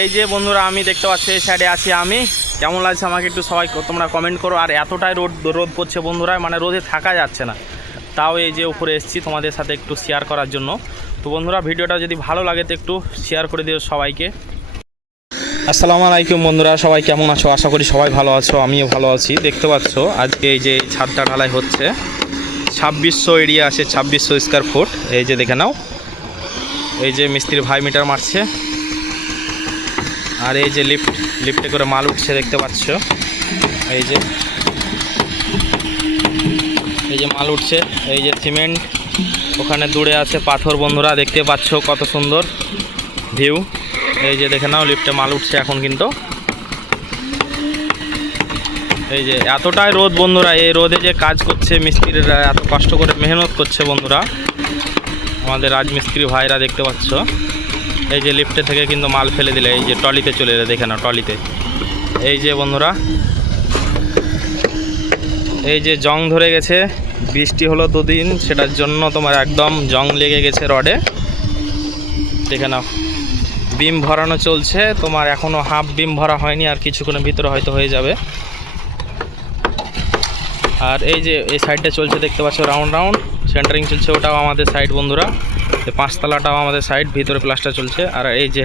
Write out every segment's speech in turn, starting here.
এই যে বন্ধুরা আমি দেখতে পাচ্ছি এই সাইডে আছি আমি। কেমন লাগছে আমাকে একটু সবাই তোমরা কমেন্ট করো। আর এতটাই রোদ পড়ছে বন্ধুরা, মানে রোদে থাকা যাচ্ছে না, তাও এই যে উপরে এসেছি তোমাদের সাথে একটু শেয়ার করার জন্য। তো বন্ধুরা ভিডিওটা যদি ভালো লাগে তো একটু শেয়ার করে দিও সবাইকে। আসসালামু আলাইকুম বন্ধুরা, সবাই কেমন আছো? আশা করি সবাই ভালো আছো, আমিও ভালো আছি। দেখতে পাচ্ছ আজকে এই যে ছাদটা ঢালাই হচ্ছে, 2600 এরিয়া আছে, 2600 স্কোয়ার ফুট। এই যে দেখে নাও, এই যে মিস্ত্রি ভাই মিটার মারছে, আর এই যে লিফটে করে মাল উঠছে দেখতে পাচ্ছ। এই যে মাল উঠছে, এই যে সিমেন্ট, ওখানে দূরে আছে পাথর বন্ধুরা, দেখতে পাচ্ছ কত সুন্দর ভিউ। এই যে দেখে নাও লিফটে মাল উঠছে এখন কিন্তু। এই যে এতটাই রোদ বন্ধুরা, এই রোদে যে কাজ করছে মিস্ত্রিরা, এত কষ্ট করে মেহনত করছে বন্ধুরা আমাদের রাজমিস্ত্রি ভাইরা, দেখতে পাচ্ছ। এই যে লিফটে থেকে কিন্তু মাল ফেলে দিলে, এই যে ট্রলিতে চলে এলো, দেখে নাও ট্রলিতে। এই যে বন্ধুরা, এই যে জং ধরে গেছে, বৃষ্টি হলো দুদিন, সেটার জন্য তোমার একদম জং লেগে গেছে রডে, দেখে নাও। বিম ভরানো চলছে তোমার, এখনও হাফ বিম ভরা হয়নি, আর কিছুক্ষণের ভিতরে হয়তো হয়ে যাবে। আর এই যে এই সাইডটা চলছে দেখতে পাচ্ছ, রাউন্ড সেন্টারিং চলছে, ওটাও আমাদের সাইড বন্ধুরা। এই 5 তলাটাও আমাদের সাইড, ভিতরে প্লাস্টার চলছে। আর এই যে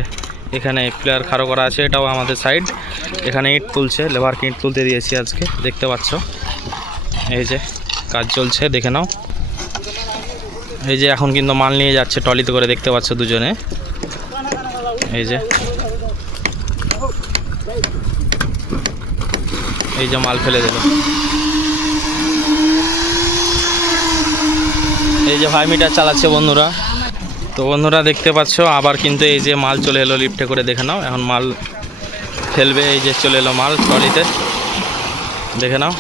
এখানে প্লেয়ার খাড়ো করা আছে, এটাও আমাদের সাইড। এখানে ইট তুলছে, লেবারকে ইট তুলতে দিয়েছি আজকে, দেখতে পাচ্ছ। এই যে কাজ চলছে, দেখে নাও। এই যে এখন কিন্তু মাল নিয়ে যাচ্ছে ট্রলিতে করে, দেখতে পাচ্ছ দুজনে। এই যে মাল ফেলে দিল, এই যে ভাই মিটার চালাচ্ছে বন্ধুরা। তো বন্ধুরা দেখতে পাচ্ছ আবার কিন্তু এই যে মাল চলে এলো লিফটে করে, দেখে নাও। এখন মাল ফেলবে, এই যে চলে এলো মাল ট্রলিতে, দেখে নাও।